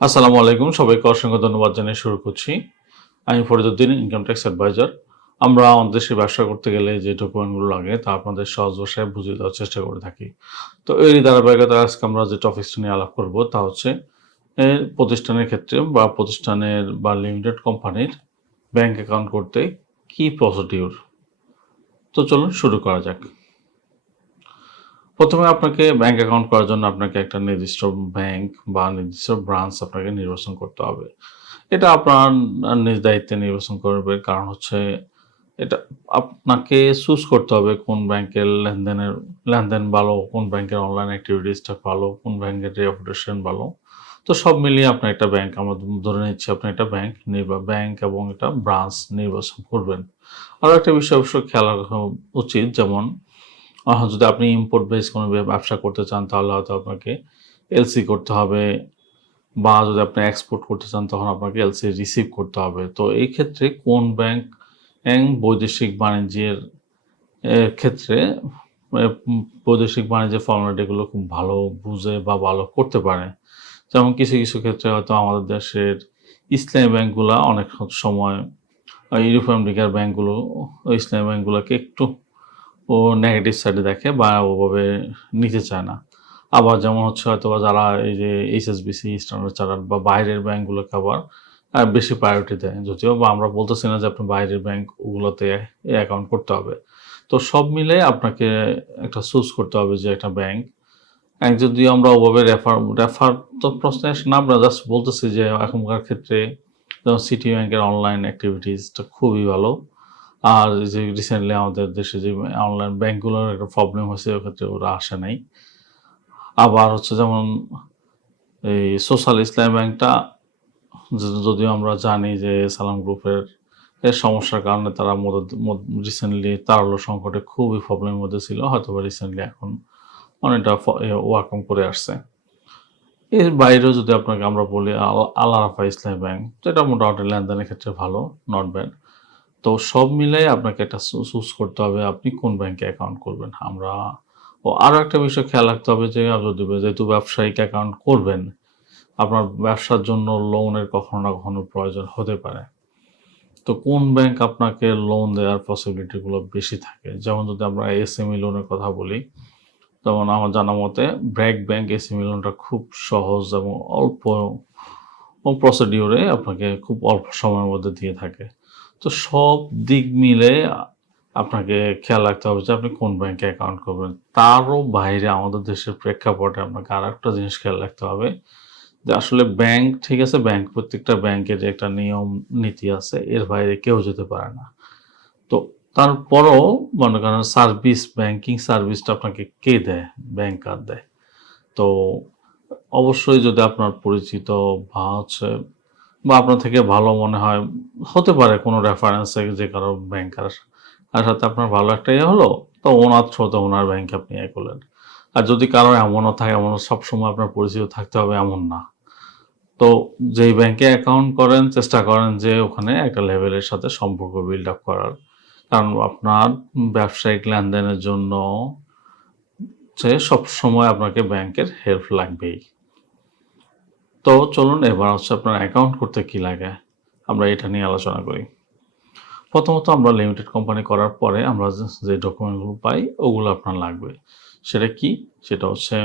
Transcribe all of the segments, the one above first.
আসসালামু আলাইকুম, সবাইকে অসংখ্য ধন্যবাদ জানিয়ে শুরু করছি। আমি ফরিদুদ্দিন ইনকাম ট্যাক্স অ্যাডভাইজার আমরা আমাদের দেশে ব্যবসা করতে গেলে যে ডকুমেন্টগুলো লাগে, তা আপনাদের সহজ ভাষায় বুঝিয়ে দেওয়ার চেষ্টা করে থাকি। তো এই ধারাবাহিকতা আজকে আমরা যে টপিকটা নিয়ে আলাপ করব, তা হচ্ছে প্রতিষ্ঠানের ক্ষেত্রে বা প্রতিষ্ঠানের বা লিমিটেড কোম্পানির ব্যাংক অ্যাকাউন্ট করতে কি প্রসিডিউর তো চলুন শুরু করা যাক। প্রথমে আপনাকে ব্যাংক অ্যাকাউন্ট করার জন্য আপনাকে একটা নির্দিষ্ট ব্যাংক বা নির্দিষ্ট ব্রাঞ্চ আপনাকে নির্বাচন করতে হবে। এটা আপনার নিজ দায়িত্বে নির্বাচন করবে। কারণ হচ্ছে এটা আপনাকে চুজ করতে হবে কোন ব্যাংকের লেনদেনের, লেনদেন ভালো, কোন ব্যাংকের অনলাইন অ্যাক্টিভিটিসটা ভালো, কোন ব্যাংকের রেপুটেশন ভালো। তো সব মিলিয়ে আপনার একটা ব্যাংক আমরা ধরে নিচ্ছি আপনি একটা ব্যাংক নির্বা ব্যাংক এবং একটা ব্রাঞ্চ নির্বাচন করবেন। আরও একটা বিষয় অবশ্যই খেয়াল রাখা উচিত, যেমন যদি আপনি ইম্পোর্ট বেস কোনো ব্যবসা করতে চান, তাহলে হয়তো আপনাকে এলসি করতে হবে। বা যদি আপনি এক্সপোর্ট করতে চান, তখন আপনাকে এলসি রিসিভ করতে হবে। তো এই ক্ষেত্রে কোন ব্যাংক বৈদেশিক বাণিজ্যের ক্ষেত্রে বৈদেশিক বাণিজ্যের ফর্মালিটিগুলো খুব ভালো বুঝে বা ভালো করতে পারে। যেমন কিছু কিছু ক্ষেত্রে হয়তো আমাদের দেশের ইসলামী ব্যাংকগুলো অনেক সময় ইউরোপ আমেরিকার ব্যাংকগুলো ইসলামী ব্যাংকগুলোকে একটু ও নেগেটিভ সাইডে দেখে বা ওভাবে নিতে চায় না। আবার যেমন হচ্ছে হয়তো বা যারা এই যে এইচএসবিসি স্ট্যান্ডার্ড চার্টার্ড বা বাইরের ব্যাংকগুলোকে আবার বেশি প্রায়োরিটি দেয়। যদিও বা আমরা বলতেছি না যে আপনি বাইরের ব্যাংক ওগুলোতে অ্যাকাউন্ট করতে হবে। তো সব মিলে আপনাকে একটা চুজ করতে হবে যে একটা ব্যাংক যদি আমরা ওভাবে রেফার রেফার তো প্রশ্নে না, আমরা জাস্ট বলতেছি যে এখনকার ক্ষেত্রে যেমন সিটি ব্যাংকের অনলাইন অ্যাক্টিভিটিসটা খুবই ভালো। আর যে রিসেন্টলি আমাদের দেশে যে অনলাইন ব্যাংকগুলোর একটা প্রবলেম হয়েছে, ওক্ষেত্রে ওরা আসে নাই। আবার হচ্ছে যেমন এই সোশ্যাল ইসলাম ব্যাংকটা যদিও আমরা জানি যে সালাম গ্রুপের এর সমস্যার কারণে তারা রিসেন্টলি তারল্য সংকটে খুবই প্রবলেমের মধ্যে ছিল হয়তো বা রিসেন্টলি এখন অনেকটা ওয়ার্কম করে আসছে। এর বাইরেও যদি আপনাকে আমরা বলি, আল- আরাফা ইসলামী ব্যাংক যেটা মোটামুটি লেনদেনের ক্ষেত্রে ভালো নট ব্যাড তো সব মিলাই আপনাকে একটা চুজ করতে হবে, আপনি কোন ব্যাংকে অ্যাকাউন্ট করবেন? আমরা, ও আরও একটা বিষয় খেয়াল রাখতে হবে যে যদি যেহেতু ব্যবসায়িক অ্যাকাউন্ট করবেন, আপনার ব্যবসার জন্য লোনের কখনো না কখনো প্রয়োজন হতে পারে। তো কোন ব্যাংক আপনাকে লোন দেওয়ার পসিবিলিটিগুলো বেশি থাকে? যেমন যদি আমরা এসএমই লোনের কথা বলি, যেমন আমার জানা মতে ব্র্যাক ব্যাংক এসএমই লোনটা খুব সহজ এবং অল্প প্রসিডিওরে আপনাকে খুব অল্প সময়ের মধ্যে দিয়ে থাকে। তো সব দিক মিলে আপনাকে খেয়াল রাখতে হবে যে আপনি কোন ব্যাংকে অ্যাকাউন্ট করবেন। তারও বাইরে আমাদের দেশের প্রেক্ষাপটে আপনাকে আর একটা জিনিস খেয়াল রাখতে হবে যে আসলে ব্যাংক ঠিক আছে ব্যাংক প্রত্যেকটা ব্যাংকের যে একটা নিয়ম নীতি আছে, এর বাইরে কেউ যেতে পারে না। তো তারপরও মনে করেন সার্ভিস ব্যাংকিং সার্ভিসটা আপনাকে কে দেয়? ব্যাংকার দেয়। তো অবশ্যই যদি আপনার পরিচিত বা হচ্ছে বা আপনার থেকে ভালো মনে হয়, হতে পারে কোনো রেফারেন্সে যে কারও ব্যাংকার আর সাথে আপনার ভালো একটা ইয়ে হলো, তো ওনার থ্রোতে ওনার ব্যাংকে আপনি ইয়ে করলেন। আর যদি কারও এমনও থাকে, এমনও সবসময় আপনার পরিচিত থাকতে হবে, এমন না। তো যেই ব্যাংকে অ্যাকাউন্ট করেন, চেষ্টা করেন যে ওখানে একটা লেভেলের সাথে সম্পর্ক বিল্ড আপ করার। কারণ আপনার ব্যবসায়িক লেনদেনের জন্য সে সবসময় আপনাকে ব্যাংকের হেল্প লাগবেই। তো চলুন এবার হচ্ছে আপনার অ্যাকাউন্ট করতে কি লাগে? আমরা এটা নিয়ে আলোচনা করি। প্রথমত আমরা লিমিটেড কোম্পানি করার পরে আমরা যে- ডকুমেন্টগুলো পাই, ওগুলো আপনার লাগবে। সেটা কি? সেটা হচ্ছে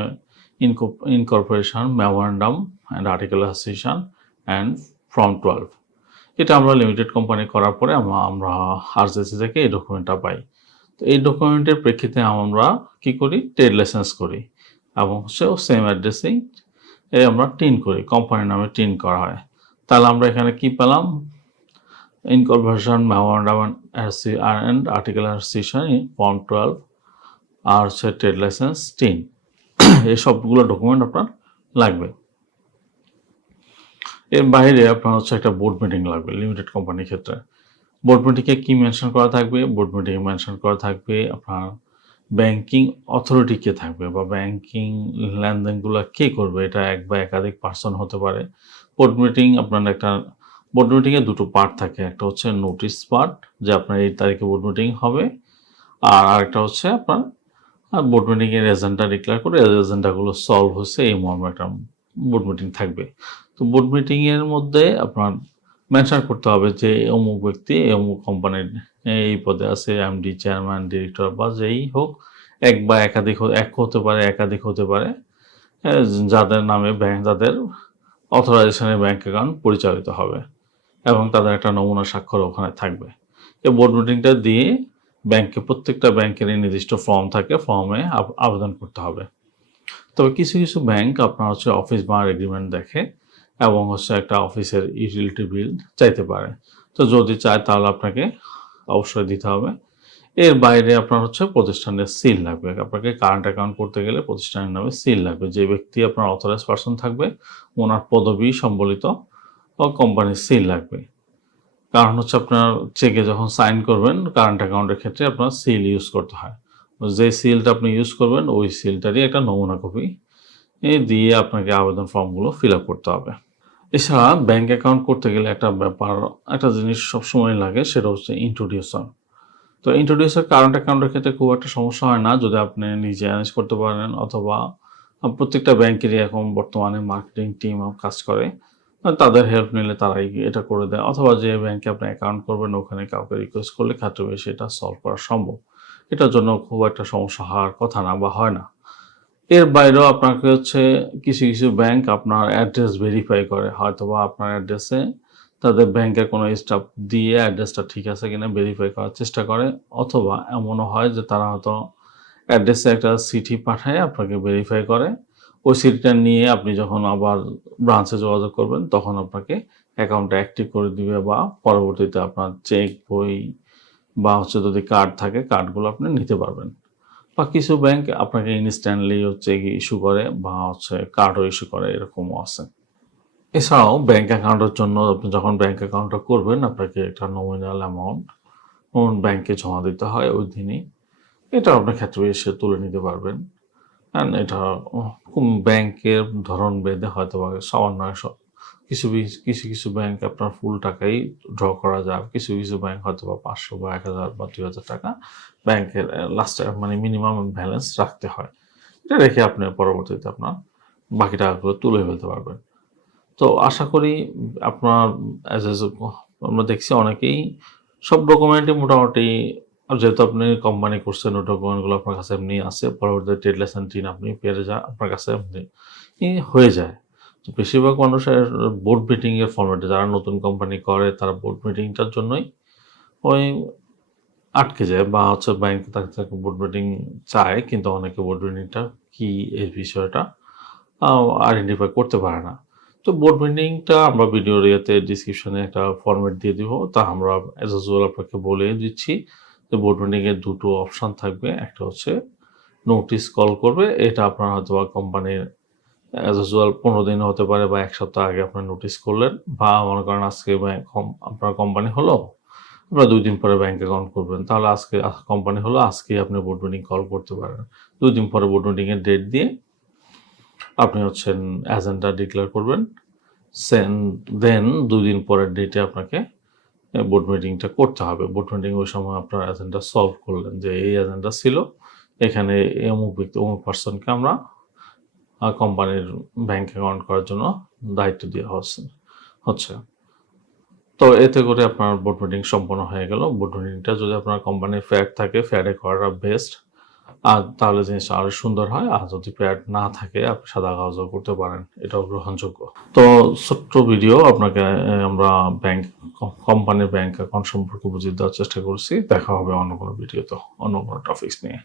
incorporation memorandum and article association and form twelve এটা আমরা লিমিটেড কোম্পানি করার পরে আমরা আমরা আরজেসি থেকে এই ডকুমেন্টটা পাই। তো এই ডকুমেন্টের প্রেক্ষিতে আমরা কি করি? ট্রেড লাইসেন্স করি। এবং হচ্ছে সেম অ্যাড্রেসেই এই আমরা টিন করি কোম্পানির নামে টিন করা হয়। তাহলে আমরা এখানে কি পেলাম? ইনকর্পোরেশন আর অ্যান্ড আর্টিকেল আর অ্যাসোসিয়েশন ফর্ম টুয়েলভ আর হচ্ছে ট্রেড লাইসেন্স টিন। এই সবগুলো ডকুমেন্ট আপনার লাগবে। এর বাইরে আপনার হচ্ছে একটা বোর্ড মিটিং লাগবে লিমিটেড কোম্পানির ক্ষেত্রে। বোর্ড মিটিংয়ে কী মেনশন করা থাকবে? বোর্ড মিটিংয়ে মেনশন করা থাকবে আপনার ব্যাংকিং অথরিটি কে থাকবে বা ব্যাংকিং লেনদেনগুলো কে করবে, এটা এক বা একাধিক পার্সন হতে পারে। বোর্ড মিটিং আপনার একটা বোর্ড মিটিংয়ে দুটো পার্ট থাকে, একটা হচ্ছে নোটিশ পার্ট যে আপনার এই তারিখে বোর্ড মিটিং হবে, আর আরেকটা হচ্ছে আপনার, আর বোর্ড মিটিংয়ের এজেন্ডা ডিক্লেয়ার করে এজেন্ডাগুলো সলভ হচ্ছে এই মর্মে একটা বোর্ড মিটিং থাকবে। তো বোর্ড মিটিং এর মধ্যে আপনার মেনশন করতে হবে যে অমুক ব্যক্তি অমুক কোম্পানির এই পদে আছে এমডি চেয়ারম্যান ডিরেক্টর বা যেই হোক, এক বা একাধিক এক হতে পারে, একাধিক হতে পারে যাদের নামে ব্যাংক, যাদের অথরাইজেশনের ব্যাংক অ্যাকাউন্ট পরিচালিত হবে এবং তাদের একটা নমুনা স্বাক্ষর ওখানে থাকবে। এই বোর্ড মিটিংটা দিয়ে ব্যাংকে, প্রত্যেকটা ব্যাংকের নির্দিষ্ট ফর্ম থাকে ফর্মে আবেদন করতে হবে। তবে কিছু কিছু ব্যাংক আপনার হচ্ছে অফিস বার এগ্রিমেন্ট দেখে এবং হচ্ছে একটা অফিসের ইউটিলিটি বিল চাইতে পারে। তো যদি চায় তাহলে আপনাকে অবশ্যই দিতে হবে। এর বাইরে আপনার হচ্ছে প্রতিষ্ঠানের সিল লাগবে। আপনাকে কারেন্ট অ্যাকাউন্ট করতে গেলে প্রতিষ্ঠানের নামে সিল লাগবে। যে ব্যক্তি আপনার অথরাইজ পার্সন থাকবে, ওনার পদবি সম্বলিত কোম্পানির সিল লাগবে। কারণ হচ্ছে আপনার চেকে যখন সাইন করবেন কারেন্ট অ্যাকাউন্টের ক্ষেত্রে আপনার সিল ইউজ করতে হয়। যে সিলটা আপনি ইউজ করবেন, ওই সিলটারই একটা নমুনা কপি দিয়ে আপনাকে আবেদন ফর্মগুলো ফিল আপ করতে হবে। এছাড়া ব্যাংক অ্যাকাউন্ট করতে গেলে একটা ব্যাপার, একটা জিনিস সবসময় লাগে, সেটা হচ্ছে ইন্ট্রোডিউসার তো ইন্ট্রোডিউসার কারেন্ট অ্যাকাউন্টের ক্ষেত্রে খুব একটা সমস্যা হয় না, যদি আপনি নিজে অ্যারেঞ্জ করতে পারেন, অথবা প্রত্যেকটা ব্যাংকেরই এখন বর্তমানে মার্কেটিং টিম কাজ করে, তাদের হেল্প নিলে তারাই এটা করে দেয়, অথবা যে ব্যাংকে আপনি অ্যাকাউন্ট করবেন, ওখানে কাউকে রিকোয়েস্ট করলে খাতে বেশি এটা সলভ করা সম্ভব। এটার জন্য খুব একটা সমস্যা হওয়ার কথা না বা হয় না। এর বাইরেও আপনাকে হচ্ছে কিছু কিছু ব্যাংক আপনার অ্যাড্রেস ভেরিফাই করে। হয়তো বা আপনার অ্যাড্রেসে তাদের ব্যাংকের কোনো স্টাফ দিয়ে অ্যাড্রেসটা ঠিক আছে কিনা ভেরিফাই করার চেষ্টা করে। অথবা এমনও হয় যে তারা হয়তো অ্যাড্রেসে একটা চিঠি পাঠায়, আপনাকে ভেরিফাই করে। ওই সিটিটা নিয়ে আপনি যখন আবার ব্রাঞ্চে যোগাযোগ করবেন, তখন আপনাকে অ্যাকাউন্টটা অ্যাক্টিভ করে দিবে বা পরবর্তীতে আপনার চেক বই বা হচ্ছে যদি কার্ড থাকে কার্ডগুলো আপনি নিতে পারবেন। বা কিছু ব্যাংক আপনাকে ইনস্ট্যান্টলি হচ্ছে ইস্যু করে বা হচ্ছে কার্ডও ইস্যু করে, এরকমও আছে। এছাড়াও ব্যাংক অ্যাকাউন্টের জন্য আপনি যখন ব্যাংক অ্যাকাউন্টটা করবেন, আপনাকে একটা নমিনাল অ্যামাউন্ট ব্যাংকে জমা দিতে হয় ওই দিনই। এটা আপনার ক্ষেত্রে এসে তুলে নিতে পারবেন। অ্যান্ড এটা ব্যাংকের ধরন বেঁধে হয়তো বা সামান্য কিছু কিছু কিছু ব্যাংক আপনার ফুল টাকাই ড্র করা যায় কিছু কিছু ব্যাংক হয়তো বা পাঁচশো বা এক হাজার বা দুই হাজার টাকা ব্যাংকের লাস্টে মানে মিনিমাম ব্যালেন্স রাখতে হয়। এটা রেখে আপনি পরবর্তীতে আপনার বাকি টাকাগুলো তুলে ফেলতে পারবেন। তো আশা করি আপনার অ্যাজ এজ আমরা দেখছি অনেকেই সব ডকুমেন্টই মোটামুটি যেহেতু আপনি কোম্পানি করছেন, ওই ডকুমেন্টগুলো আপনার কাছে এমনি আছে, পরবর্তীতে ট্রেড লাইসেন্স টিন আপনি পেয়ে যা, আপনার কাছে এমনি হয়ে যায়। বেশিরভাগ মানুষের বোর্ড মিটিংয়ের ফর্মেটে যারা নতুন কোম্পানি করে, তারা বোর্ড মিটিংটার জন্যই ওই আটকে যায় বা হচ্ছে ব্যাংক তাকে তাকে বোর্ড মিটিং চায়, কিন্তু অনেকে বোর্ড মিটিংটা কি এই বিষয়টা আইডেন্টিফাই করতে পারে না। তো বোর্ড মিটিংটা আমরা ভিডিওর ইয়েতে ডিসক্রিপশনে একটা ফরম্যাট দিয়ে দিব। তা আমরা অ্যাজ ইউজুয়াল আপনাকে বলে দিচ্ছি যে বোর্ড মিটিংয়ের দুটো অপশান থাকবে। একটা হচ্ছে নোটিশ কল করবে, এটা আপনার হয়তো কোম্পানির অ্যাজ ইউজুয়াল পনেরো দিন হতে পারে বা এক সপ্তাহ আগে আপনার নোটিশ করলেন বা মনে করেন আজকে ব্যাংক আপনার কোম্পানি হলো, আপনার দুই দিন পরে ব্যাংক অ্যাকাউন্ট করবেন তাহলে আজকে কোম্পানি হলো আজকে আপনি বোর্ড মিটিং কল করতে পারেন। দুই দিন পরে বোর্ড মিটিংয়ের ডেট দিয়ে আপনি হচ্ছেন এজেন্ডা ডিক্লেয়ার করবেন। সেন দেন দুই দিন পরের ডেটে আপনাকে বোর্ড মিটিংটা করতে হবে। বোর্ড মিটিং ওই সময় আপনার এজেন্ডা সলভ করলেন যে এই এজেন্ডা ছিল। এখানে অমুক ব্যক্তি অমুক পার্সনকে আমরা কোম্পানির ব্যাংক অ্যাকাউন্ট করার জন্য দায়িত্ব দেওয়া হচ্ছে হচ্ছে। তো এতে করে আপনার বোর্ড মিটিং সম্পন্ন হয়ে গেল। বোর্ড মিটিংটা যদি আপনার কোম্পানির ফ্যাট থাকে ফ্যাটে করাটা বেস্ট আর তাহলে জিনিসটা আরও সুন্দর হয়। আর যদি প্যাড না থাকে, আপনি সাদা কাগজও করতে পারেন, এটাও গ্রহণযোগ্য। তো ছোট্ট ভিডিও আপনাকে আমরা ব্যাংক কোম্পানির ব্যাংক অ্যাকাউন্ট সম্পর্কে বুঝিয়ে দেওয়ার চেষ্টা করছি। দেখা হবে অন্য কোনো ভিডিওতে অন্য কোনো টপিক্স নিয়ে।